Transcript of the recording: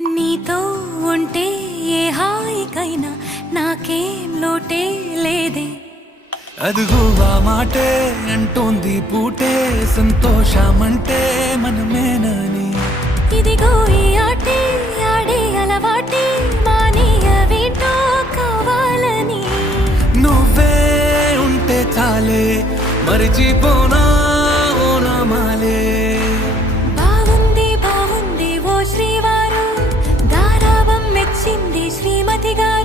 నీతో ఉంటే ఏ హాయికైనా నాకేం లోటే లేదే. అదుగు ఆ మాటే అంటోంది పూటే సంతోషమంటే మనమేనని. ఇదిగో ఈ ఆటే ఆడే అలవాటే మానేయవేంటో కావాలని. నువ్వే ఉంటే చాలే మరిచిపోనా ఓనమాలే. బాగుంది బాగుంది ఓ శ్రీవారు, గారాబం మెచ్చింది శ్రీమతి గారు.